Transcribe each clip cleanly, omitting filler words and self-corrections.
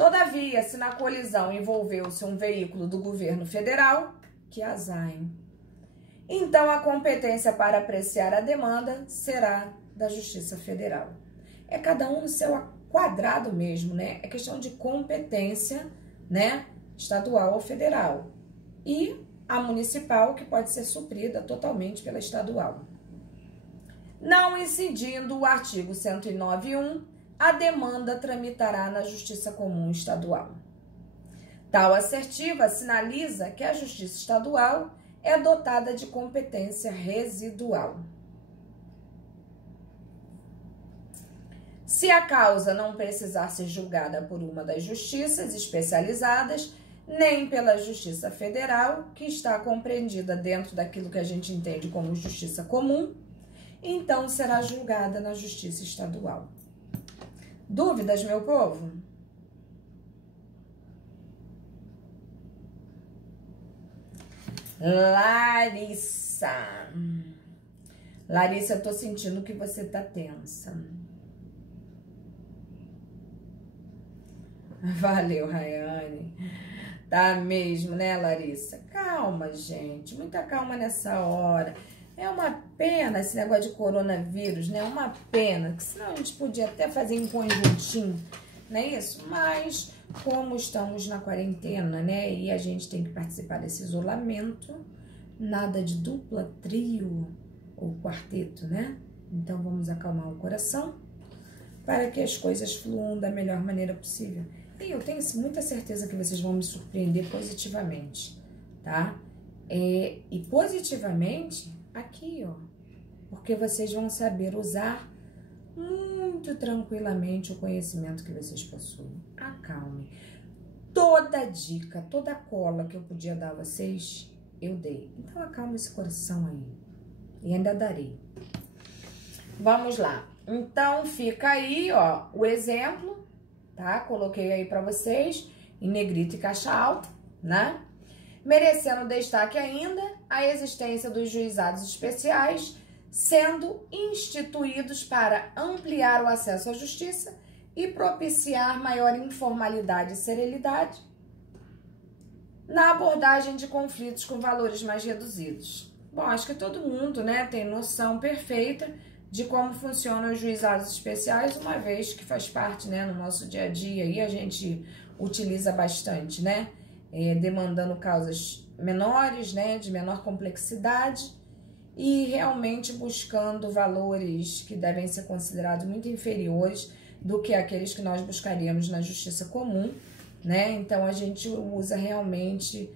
Todavia, se na colisão envolveu-se um veículo do governo federal, que azar, hein? Então, a competência para apreciar a demanda será da Justiça Federal. É cada um no seu quadrado mesmo, né? É questão de competência, né? Estadual ou federal. E a municipal, que pode ser suprida totalmente pela estadual. Não incidindo o artigo 109.1, a demanda tramitará na Justiça Comum Estadual. Tal assertiva sinaliza que a Justiça Estadual é dotada de competência residual. Se a causa não precisar ser julgada por uma das justiças especializadas, nem pela Justiça Federal, que está compreendida dentro daquilo que a gente entende como Justiça Comum, então será julgada na Justiça Estadual. Dúvidas, meu povo? Larissa. Larissa, eu tô sentindo que você tá tensa. Valeu, Rayane. Tá mesmo, né, Larissa? Calma, gente. Muita calma nessa hora. É uma pena esse negócio de coronavírus, né? Uma pena, que senão a gente podia até fazer em conjuntinho, não é isso? Mas, como estamos na quarentena, né? E a gente tem que participar desse isolamento, nada de dupla, trio ou quarteto, né? Então, vamos acalmar o coração para que as coisas fluam da melhor maneira possível. E eu tenho muita certeza que vocês vão me surpreender positivamente, tá? E positivamente aqui, ó, porque vocês vão saber usar muito tranquilamente o conhecimento que vocês possuem. Acalme. Toda dica, toda cola que eu podia dar a vocês, eu dei. Então, acalme esse coração aí. E ainda darei. Vamos lá. Então, fica aí, ó, o exemplo, tá? Coloquei aí pra vocês, em negrito e caixa alta, né? Merecendo destaque ainda a existência dos juizados especiais, sendo instituídos para ampliar o acesso à justiça e propiciar maior informalidade e serenidade na abordagem de conflitos com valores mais reduzidos. Bom, acho que todo mundo, né, tem noção perfeita de como funcionam os juizados especiais, uma vez que faz parte, né, no nosso dia a dia e a gente utiliza bastante, né? Demandando causas menores, né, de menor complexidade e realmente buscando valores que devem ser considerados muito inferiores do que aqueles que nós buscaríamos na justiça comum, né? Então, a gente usa realmente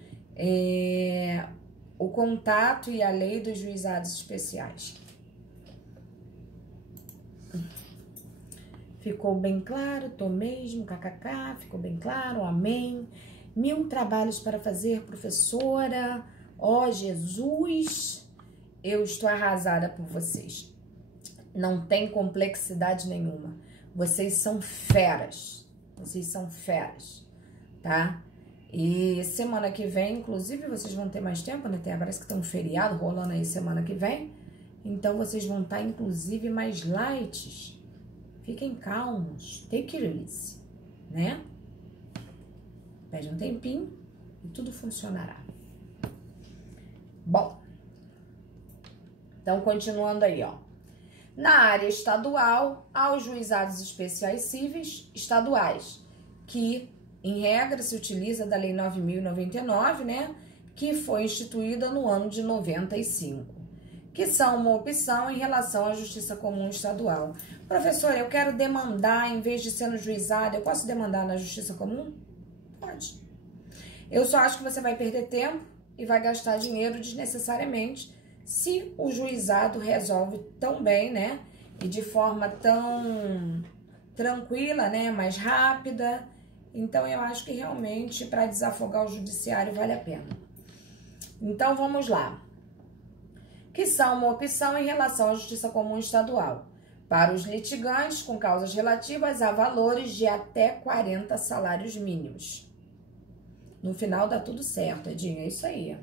o contato e a lei dos juizados especiais. Ficou bem claro? Tô mesmo, kkk, ficou bem claro, amém. 1000 trabalhos para fazer, professora. Ó, Jesus, eu estou arrasada por vocês. Não tem complexidade nenhuma. Vocês são feras. Vocês são feras, tá? E semana que vem, inclusive, vocês vão ter mais tempo, né? Parece que tem um feriado rolando aí semana que vem. Então, vocês vão estar, inclusive, mais light. Fiquem calmos. Take it easy, né? Pede um tempinho e tudo funcionará. Bom, então continuando aí, ó. Na área estadual, há os juizados especiais cíveis estaduais, que, em regra, se utiliza da Lei 9.099, né? Que foi instituída no ano de 95, que são uma opção em relação à Justiça Comum Estadual. Professor, eu quero demandar, em vez de ser no juizado, eu posso demandar na Justiça Comum? Pode. Eu só acho que você vai perder tempo e vai gastar dinheiro desnecessariamente se o juizado resolve tão bem, né? E de forma tão tranquila, né? Mais rápida. Então, eu acho que realmente para desafogar o judiciário vale a pena. Então, vamos lá. Que são uma opção em relação à Justiça Comum Estadual para os litigantes com causas relativas a valores de até 40 salários mínimos. No final dá tudo certo, Edinho, é isso aí.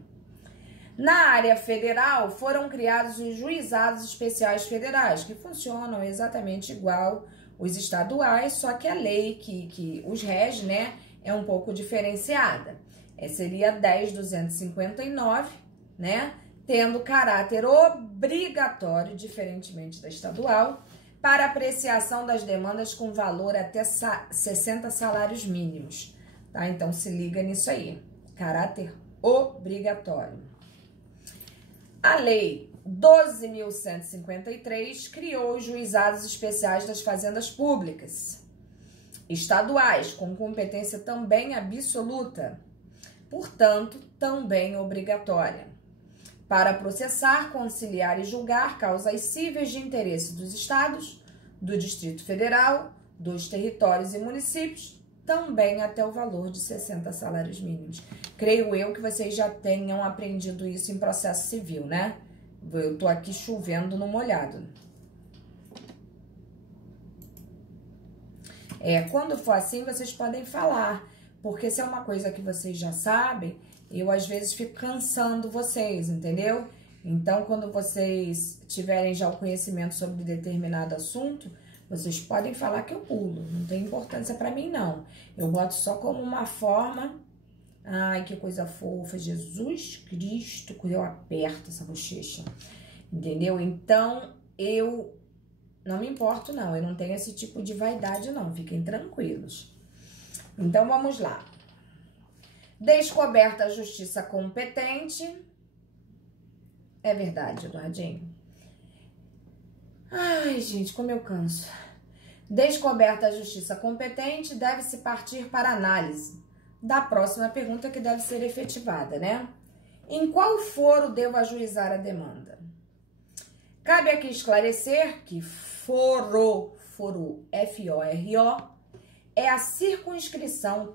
Na área federal, foram criados os juizados especiais federais, que funcionam exatamente igual os estaduais, só que a lei que os rege, né, é um pouco diferenciada. Seria 10.259, né, tendo caráter obrigatório, diferentemente da estadual, para apreciação das demandas com valor até 60 salários mínimos, tá? Então, se liga nisso aí, caráter obrigatório. A Lei 12.153 criou os juizados especiais das fazendas públicas, estaduais, com competência também absoluta, portanto, também obrigatória, para processar, conciliar e julgar causas cíveis de interesse dos estados, do Distrito Federal, dos territórios e municípios, também até o valor de 60 salários mínimos. Creio eu que vocês já tenham aprendido isso em processo civil, né? Eu tô aqui chovendo no molhado. Quando for assim, vocês podem falar, porque se é uma coisa que vocês já sabem, eu às vezes fico cansando vocês, entendeu? Então, quando vocês tiverem já o conhecimento sobre determinado assunto, vocês podem falar que eu pulo, não tem importância pra mim, não. Eu boto só como uma forma. Ai, que coisa fofa, Jesus Cristo, quando eu aperto essa bochecha, entendeu? Então, eu não me importo, não, eu não tenho esse tipo de vaidade, não, fiquem tranquilos. Então, vamos lá. Descoberta a justiça competente. É verdade, Eduardinho. Ai, gente, como eu canso. Descoberta a justiça competente, deve-se partir para análise da próxima pergunta que deve ser efetivada, né? Em qual foro devo ajuizar a demanda? Cabe aqui esclarecer que foro, F-O-R-O, é a circunscrição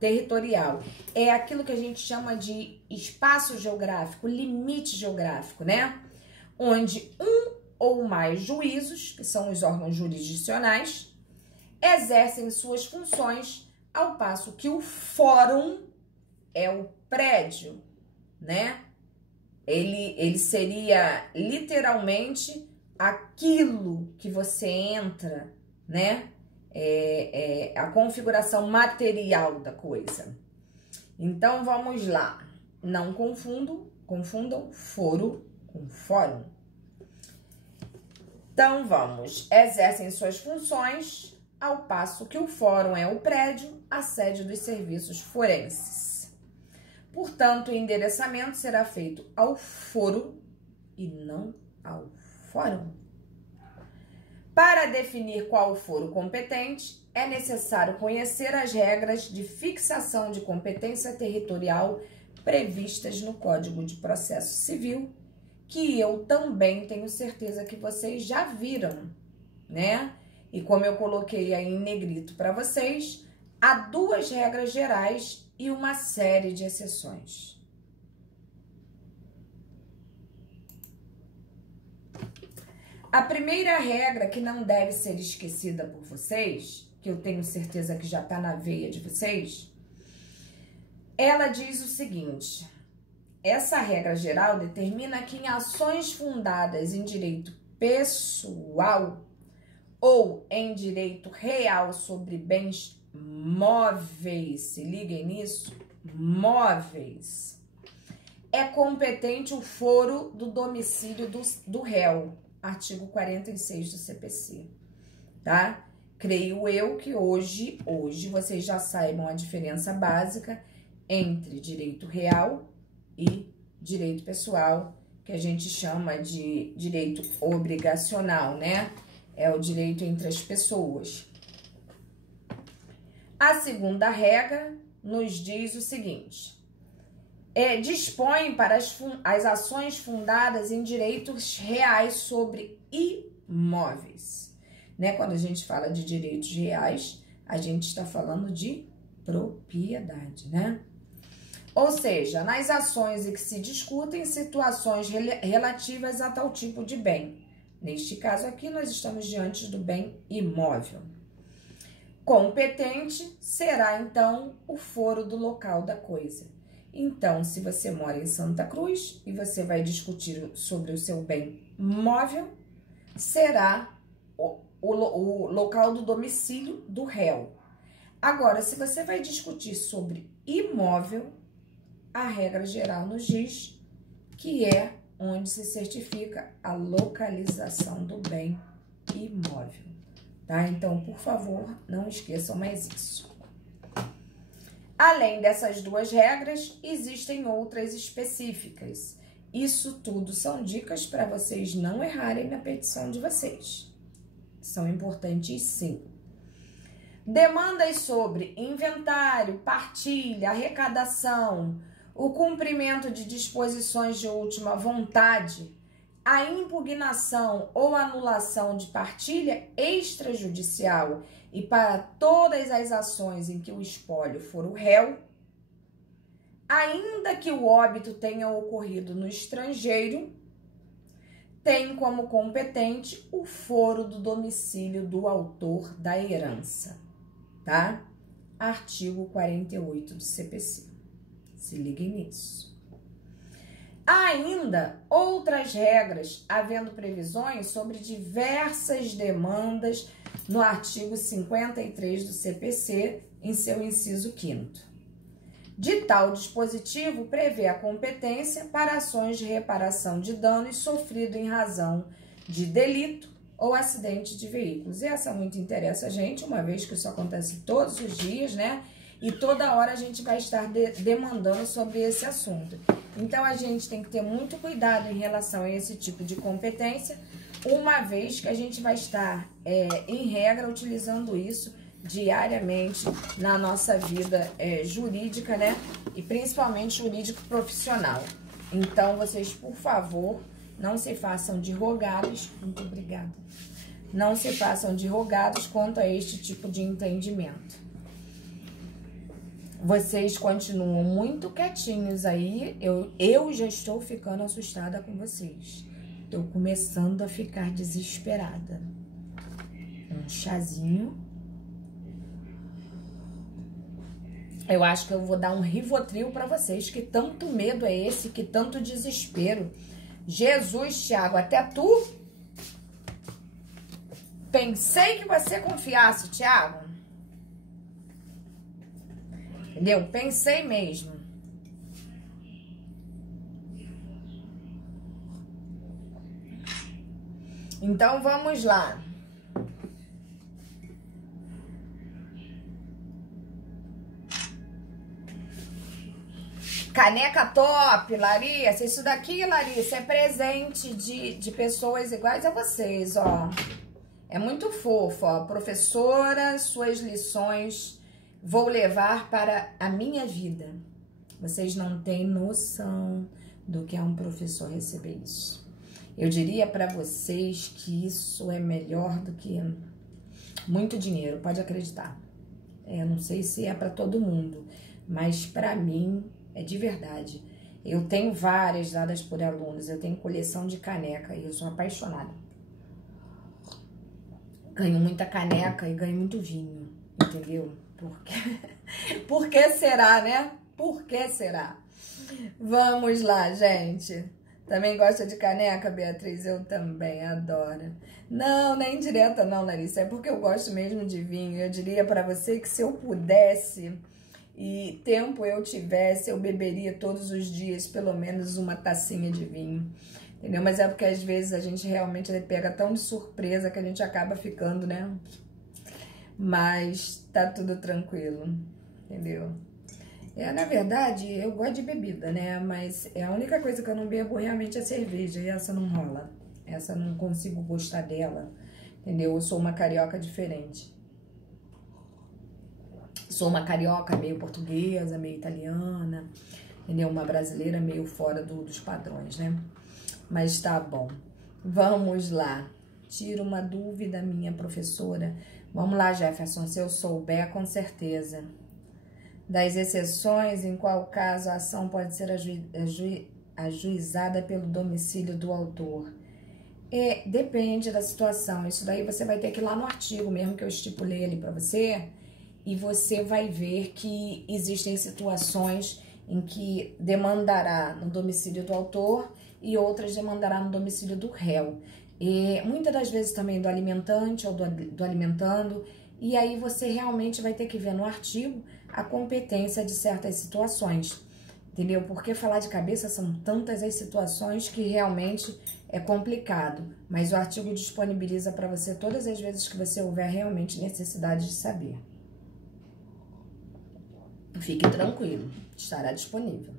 territorial. É aquilo que a gente chama de espaço geográfico, limite geográfico, né? Onde um ou mais juízos, que são os órgãos jurisdicionais, exercem suas funções, ao passo que o fórum é o prédio, né? Ele seria literalmente aquilo que você entra, né? A configuração material da coisa. Então, vamos lá. Não confundam foro com fórum. Então, vamos. Exercem suas funções, ao passo que o fórum é o prédio, a sede dos serviços forenses. Portanto, o endereçamento será feito ao foro e não ao fórum. Para definir qual foro competente, é necessário conhecer as regras de fixação de competência territorial previstas no Código de Processo Civil, que eu também tenho certeza que vocês já viram, né? E como eu coloquei aí em negrito para vocês, há 2 regras gerais e uma série de exceções. A primeira regra, que não deve ser esquecida por vocês, que eu tenho certeza que já está na veia de vocês, ela diz o seguinte: essa regra geral determina que em ações fundadas em direito pessoal ou em direito real sobre bens móveis, se liguem nisso, móveis, é competente o foro do domicílio do réu, artigo 46 do CPC, tá? Creio eu que hoje vocês já saibam a diferença básica entre direito real e direito pessoal, que a gente chama de direito obrigacional, né? É o direito entre as pessoas. A segunda regra nos diz o seguinte: dispõe para as ações fundadas em direitos reais sobre imóveis, né? Quando a gente fala de direitos reais, a gente está falando de propriedade, né? Ou seja, nas ações em que se discutem situações relativas a tal tipo de bem. Neste caso aqui, nós estamos diante do bem imóvel. Competente será, então, o foro do local da coisa. Então, se você mora em Santa Cruz e você vai discutir sobre o seu bem móvel, será o local do domicílio do réu. Agora, se você vai discutir sobre imóvel, a regra geral nos diz que é onde se certifica a localização do bem imóvel, tá? Então, por favor, não esqueçam mais isso. Além dessas duas regras, existem outras específicas. Isso tudo são dicas para vocês não errarem na petição de vocês. São importantes, sim. Demandas sobre inventário, partilha, arrecadação, o cumprimento de disposições de última vontade, a impugnação ou anulação de partilha extrajudicial e para todas as ações em que o espólio for o réu, ainda que o óbito tenha ocorrido no estrangeiro, tem como competente o foro do domicílio do autor da herança, tá? Artigo 48 do CPC. Se liguem nisso. Há ainda outras regras, havendo previsões sobre diversas demandas no artigo 53 do CPC, em seu inciso 5º. De tal dispositivo, prevê a competência para ações de reparação de danos sofridos em razão de delito ou acidente de veículos. E essa muito interessa a gente, uma vez que isso acontece todos os dias, né? E toda hora a gente vai estar demandando sobre esse assunto. Então, a gente tem que ter muito cuidado em relação a esse tipo de competência, uma vez que a gente vai estar, em regra, utilizando isso diariamente na nossa vida jurídica, né? E principalmente jurídico profissional. Então, vocês, por favor, não se façam de rogados. Muito obrigada. Não se façam de rogados quanto a este tipo de entendimento. Vocês continuam muito quietinhos aí. Eu já estou ficando assustada com vocês. Estou começando a ficar desesperada. Um chazinho. Eu acho que eu vou dar um Rivotril para vocês. Que tanto medo é esse, que tanto desespero. Jesus, Thiago, até tu? Pensei que você confiasse, Thiago. Entendeu? Pensei mesmo. Então, vamos lá. Caneca top, Larissa. Isso daqui, Larissa, é presente de pessoas iguais a vocês, ó. É muito fofo, ó. Professora, suas lições vou levar para a minha vida. Vocês não têm noção do que é um professor receber isso. Eu diria para vocês que isso é melhor do que muito dinheiro, pode acreditar. Eu não sei se é para todo mundo, mas para mim é de verdade. Eu tenho várias dadas por alunos, eu tenho coleção de caneca e eu sou apaixonada. Ganho muita caneca e ganho muito vinho, entendeu? Por que será, né? Por que será? Vamos lá, gente. Também gosta de caneca, Beatriz? Eu também, adoro. Não, nem direta não, Larissa. É porque eu gosto mesmo de vinho. Eu diria para você que se eu pudesse e tempo eu tivesse, eu beberia todos os dias pelo menos uma tacinha de vinho. Entendeu? Mas é porque às vezes a gente realmente pega tão de surpresa que a gente acaba ficando, né? Mas tá tudo tranquilo, entendeu? Na verdade, eu gosto de bebida, né? Mas a única coisa que eu não bebo realmente é cerveja. E essa não rola. Essa eu não consigo gostar dela, entendeu? Eu sou uma carioca diferente. Sou uma carioca meio portuguesa, meio italiana, entendeu? Uma brasileira meio fora dos padrões, né? Mas tá bom. Vamos lá. Tira uma dúvida minha, professora. Vamos lá, Jefferson, se eu souber, com certeza. Das exceções, em qual caso a ação pode ser ajuizada pelo domicílio do autor? Depende da situação. Isso daí você vai ter que ir lá no artigo mesmo que eu estipulei ali para você. E você vai ver que existem situações em que demandará no domicílio do autor e outras demandará no domicílio do réu. E muitas das vezes também do alimentante ou do alimentando, e aí você realmente vai ter que ver no artigo a competência de certas situações, entendeu? Porque falar de cabeça são tantas as situações que realmente é complicado, mas o artigo disponibiliza para você todas as vezes que você houver realmente necessidade de saber. Fique tranquilo, estará disponível.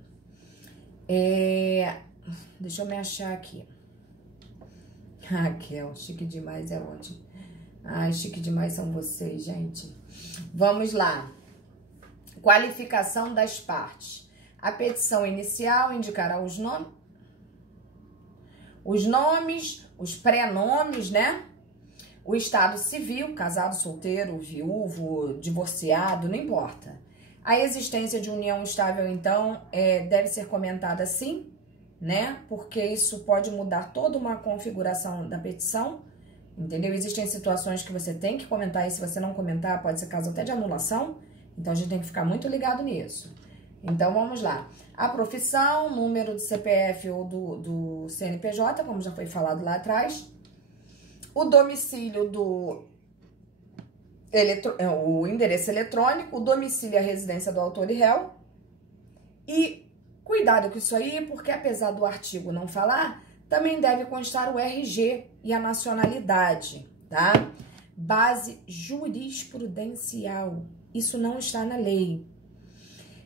Deixa eu me achar aqui. Raquel, chique demais é onde? Ai, chique demais são vocês, gente. Vamos lá. Qualificação das partes. A petição inicial indicará os nomes, os pré-nomes, né? O estado civil, casado, solteiro, viúvo, divorciado, não importa. A existência de união estável, então, deve ser comentada sim, né? Porque isso pode mudar toda uma configuração da petição, entendeu? Existem situações que você tem que comentar e se você não comentar, pode ser caso até de anulação. Então, a gente tem que ficar muito ligado nisso. Então, vamos lá. A profissão, número do CPF ou do CNPJ, como já foi falado lá atrás. O domicílio o endereço eletrônico, o domicílio e a residência do autor e réu. E cuidado com isso aí, porque apesar do artigo não falar, também deve constar o RG e a nacionalidade, tá? Base jurisprudencial. Isso não está na lei.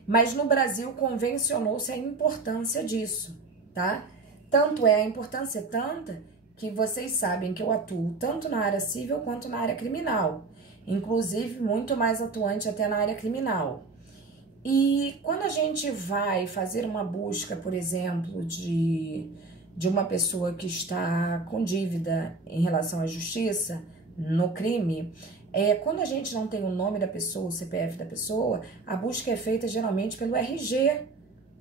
Mas no Brasil convencionou-se a importância disso, tá? Tanto é a importância tanta que vocês sabem que eu atuo tanto na área civil quanto na área criminal. Inclusive, muito mais atuante até na área criminal. E quando a gente vai fazer uma busca, por exemplo, de uma pessoa que está com dívida em relação à justiça, no crime, quando a gente não tem o nome da pessoa, o CPF da pessoa, a busca é feita geralmente pelo RG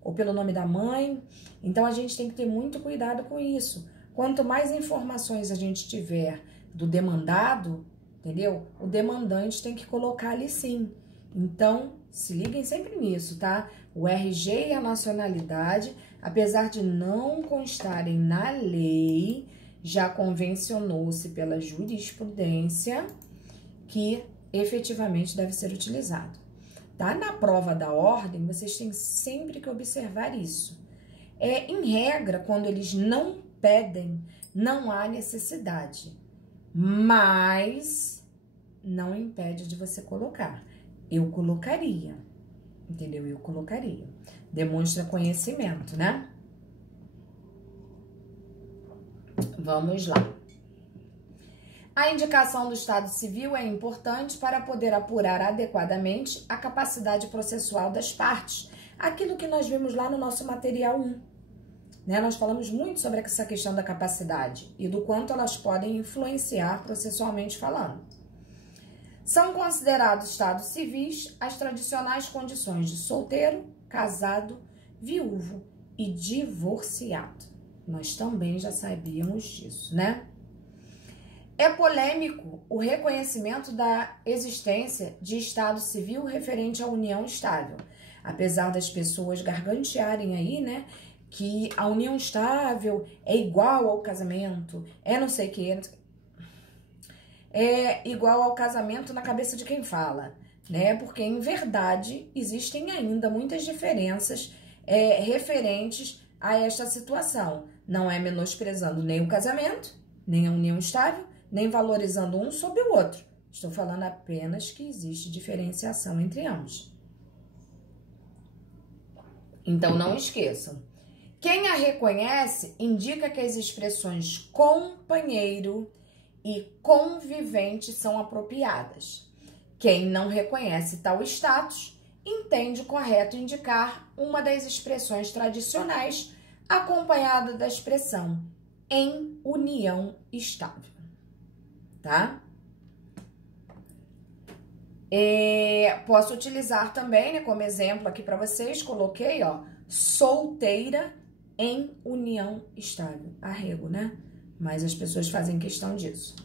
ou pelo nome da mãe. Então, a gente tem que ter muito cuidado com isso. Quanto mais informações a gente tiver do demandado, entendeu? O demandante tem que colocar ali sim. Então, se liguem sempre nisso, tá? O RG e a nacionalidade, apesar de não constarem na lei, já convencionou-se pela jurisprudência que efetivamente deve ser utilizado. Tá? Na prova da ordem, vocês têm sempre que observar isso. Em regra, quando eles não pedem, não há necessidade. Mas não impede de você colocar. Eu colocaria, entendeu? Eu colocaria. Demonstra conhecimento, né? Vamos lá. A indicação do Estado Civil é importante para poder apurar adequadamente a capacidade processual das partes. Aquilo que nós vimos lá no nosso material 1. Né? Nós falamos muito sobre essa questão da capacidade e do quanto elas podem influenciar processualmente falando. São considerados estados civis as tradicionais condições de solteiro, casado, viúvo e divorciado. Nós também já sabíamos disso, né? É polêmico o reconhecimento da existência de estado civil referente à união estável. Apesar das pessoas gargantearem aí, né, que a união estável é igual ao casamento, não sei o que, é igual ao casamento na cabeça de quem fala, né? Porque, em verdade, existem ainda muitas diferenças referentes a esta situação. Não é menosprezando nem o casamento, nem a união estável, nem valorizando um sobre o outro. Estou falando apenas que existe diferenciação entre ambos. Então, não esqueçam. Quem a reconhece indica que as expressões companheiro e convivente são apropriadas. Quem não reconhece tal status entende correto indicar uma das expressões tradicionais acompanhada da expressão em união estável, tá? Posso utilizar também, né, como exemplo aqui para vocês, coloquei, ó, solteira em união estável. Arrego, né? Mas as pessoas fazem questão disso.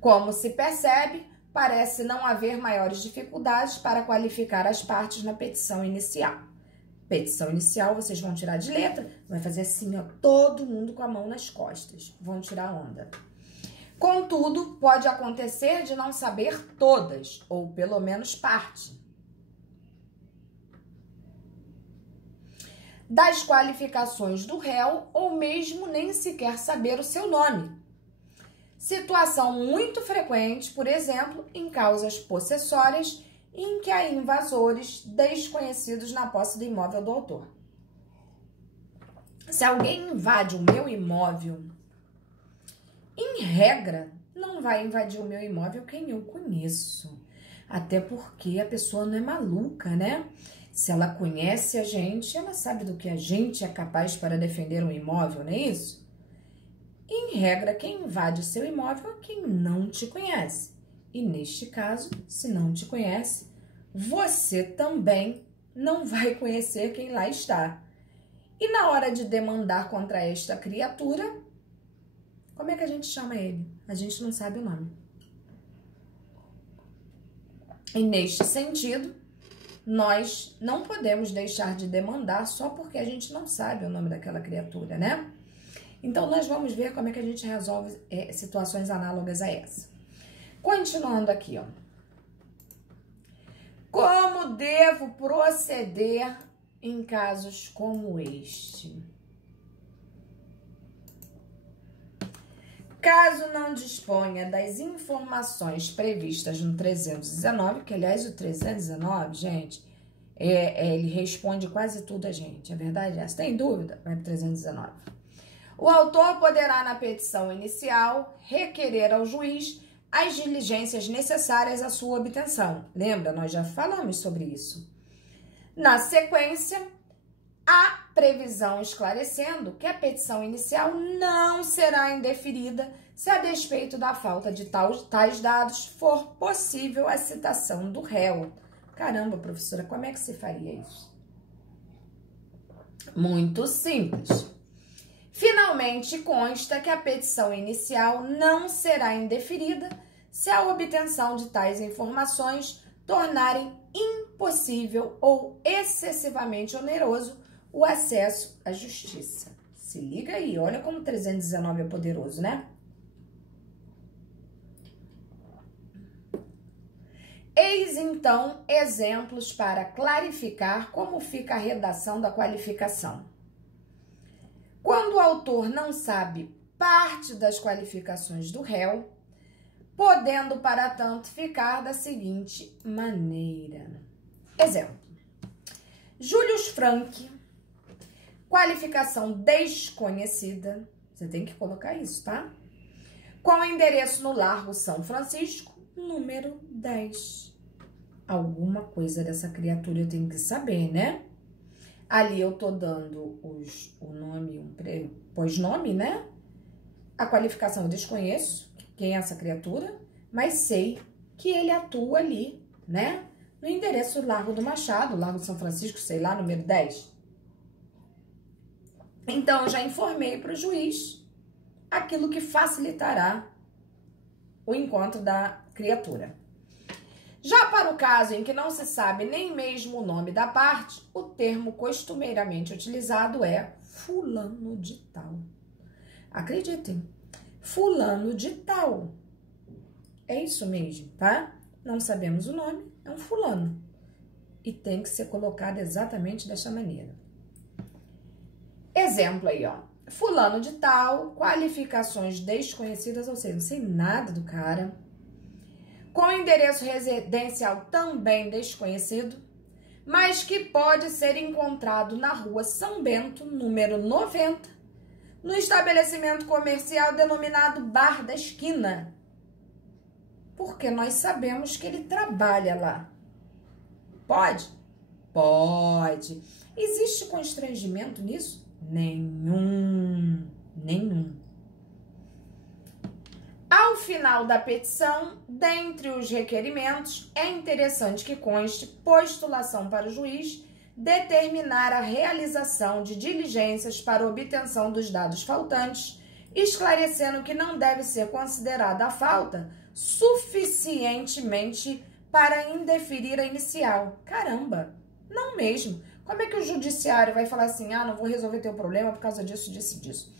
Como se percebe, parece não haver maiores dificuldades para qualificar as partes na petição inicial. Petição inicial, vocês vão tirar de letra, vai fazer assim, ó, todo mundo com a mão nas costas, vão tirar onda. Contudo, pode acontecer de não saber todas, ou pelo menos parte das qualificações do réu, ou mesmo nem sequer saber o seu nome. Situação muito frequente, por exemplo, em causas possessórias, em que há invasores desconhecidos na posse do imóvel do autor. Se alguém invade o meu imóvel, em regra, não vai invadir o meu imóvel quem eu conheço. Até porque a pessoa não é maluca, né? Se ela conhece a gente, ela sabe do que a gente é capaz para defender um imóvel, não é isso? Em regra, quem invade o seu imóvel é quem não te conhece. E neste caso, se não te conhece, você também não vai conhecer quem lá está. E na hora de demandar contra esta criatura, como é que a gente chama ele? A gente não sabe o nome. E neste sentido, nós não podemos deixar de demandar só porque a gente não sabe o nome daquela criatura, né? Então, nós vamos ver como é que a gente resolve situações análogas a essa. Continuando aqui, ó. Como devo proceder em casos como este? Caso não disponha das informações previstas no 319, que aliás o 319, gente, ele responde quase tudo a gente, é verdade essa? Tem dúvida? Vai para 319. O autor poderá, na petição inicial, requerer ao juiz as diligências necessárias à sua obtenção. Lembra? Nós já falamos sobre isso. Na sequência, há previsão esclarecendo que a petição inicial não será indeferida se, a despeito da falta de tais dados, for possível a citação do réu. Caramba, professora, como é que se faria isso? Muito simples. Finalmente, consta que a petição inicial não será indeferida se a obtenção de tais informações tornarem impossível ou excessivamente oneroso o acesso à justiça. Se liga aí, olha como 319 é poderoso, né? Eis, então, exemplos para clarificar como fica a redação da qualificação. Quando o autor não sabe parte das qualificações do réu, podendo, para tanto, ficar da seguinte maneira. Exemplo. Julius Frank, qualificação desconhecida, você tem que colocar isso, tá? Com endereço no Largo São Francisco, número 10. Alguma coisa dessa criatura eu tenho que saber, né? Ali eu tô dando o nome, pós-nome, né? A qualificação eu desconheço quem é essa criatura, mas sei que ele atua ali, né? No endereço Largo do Machado, Largo de São Francisco, sei lá, número 10. Então, eu já informei para o juiz aquilo que facilitará o encontro da criatura. Já para o caso em que não se sabe nem mesmo o nome da parte, o termo costumeiramente utilizado é fulano de tal. Acreditem, fulano de tal. É isso mesmo, tá? Não sabemos o nome, é um fulano. E tem que ser colocado exatamente dessa maneira. Exemplo aí, ó. Fulano de tal, qualificações desconhecidas, ou seja, não sei nada do cara. Com endereço residencial também desconhecido, mas que pode ser encontrado na rua São Bento, número 90, no estabelecimento comercial denominado Bar da Esquina, porque nós sabemos que ele trabalha lá. Pode? Pode. Existe constrangimento nisso? Nenhum. Ao final da petição, dentre os requerimentos, é interessante que conste postulação para o juiz determinar a realização de diligências para obtenção dos dados faltantes, esclarecendo que não deve ser considerada a falta suficientemente para indeferir a inicial. Caramba, não mesmo. Como é que o judiciário vai falar assim, ah, não vou resolver teu problema por causa disso, disso e disso?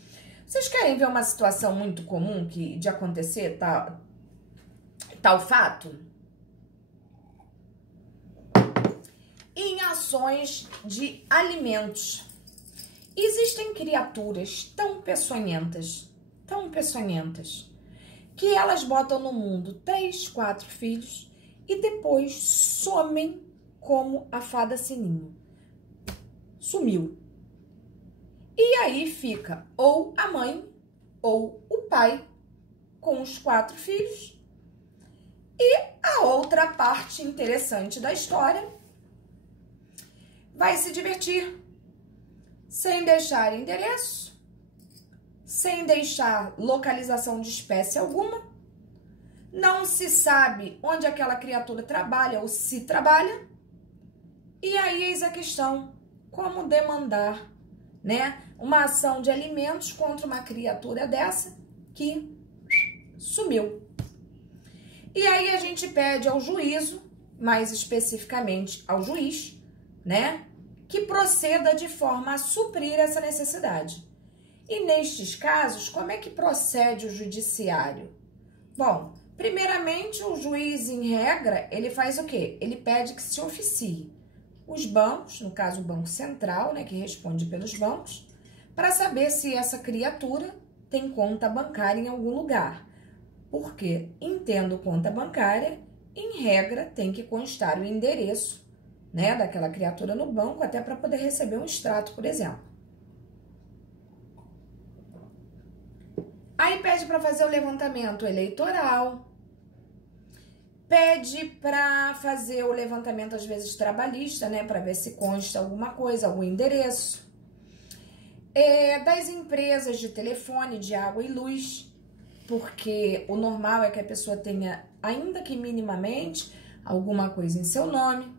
Vocês querem ver uma situação muito comum de acontecer tal fato? Em ações de alimentos. Existem criaturas tão peçonhentas, que elas botam no mundo 3, 4 filhos e depois somem como a fada Sininho. Sumiu. E aí fica ou a mãe ou o pai com os 4 filhos. E a outra parte interessante da história vai se divertir sem deixar endereço, sem deixar localização de espécie alguma. Não se sabe onde aquela criatura trabalha ou se trabalha. E aí eis a questão, como demandar, né, uma ação de alimentos contra uma criatura dessa que sumiu. E aí a gente pede ao juízo, mais especificamente ao juiz, né, que proceda de forma a suprir essa necessidade. E nestes casos, como é que procede o judiciário? Bom, primeiramente o juiz, em regra, ele faz o quê? Ele pede que se oficie os bancos, no caso o Banco Central, né, que responde pelos bancos, para saber se essa criatura tem conta bancária em algum lugar. Porque, entendo conta bancária, em regra, tem que constar o endereço, né, daquela criatura no banco, até para poder receber um extrato, por exemplo. Aí pede para fazer o levantamento eleitoral, pede para fazer o levantamento, às vezes, trabalhista, né, para ver se consta alguma coisa, algum endereço. Das empresas de telefone, de água e luz, porque o normal é que a pessoa tenha, ainda que minimamente, alguma coisa em seu nome.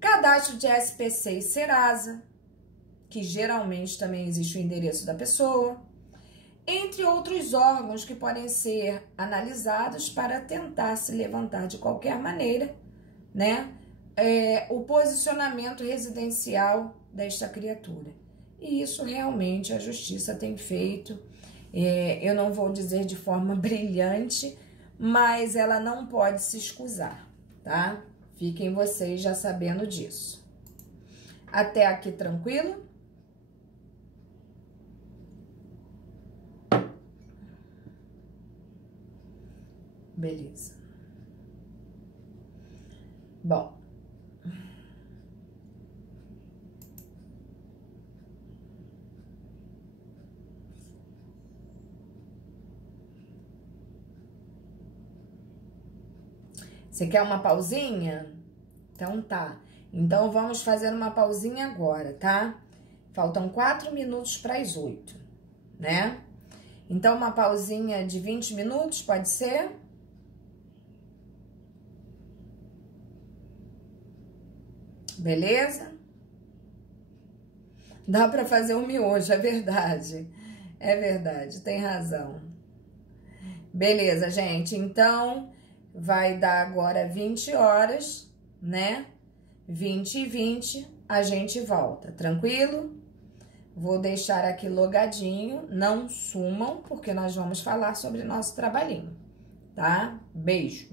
Cadastro de SPC e Serasa, que geralmente também existe o endereço da pessoa, entre outros órgãos que podem ser analisados para tentar se levantar de qualquer maneira, né, o posicionamento residencial desta criatura. E isso realmente a justiça tem feito. Eu não vou dizer de forma brilhante, mas ela não pode se escusar, tá? Fiquem vocês já sabendo disso. Até aqui tranquilo? Beleza. Bom. Você quer uma pausinha? Então tá. Então vamos fazer uma pausinha agora, tá? Faltam 4 minutos para as 8, né? Então uma pausinha de 20 minutos, pode ser? Beleza? Dá para fazer um miojo, é verdade. É verdade, tem razão. Beleza, gente. Então, vai dar agora 20 horas, né? 20 e 20, a gente volta, tranquilo? Vou deixar aqui logadinho, não sumam, porque nós vamos falar sobre nosso trabalhinho, tá? Beijo!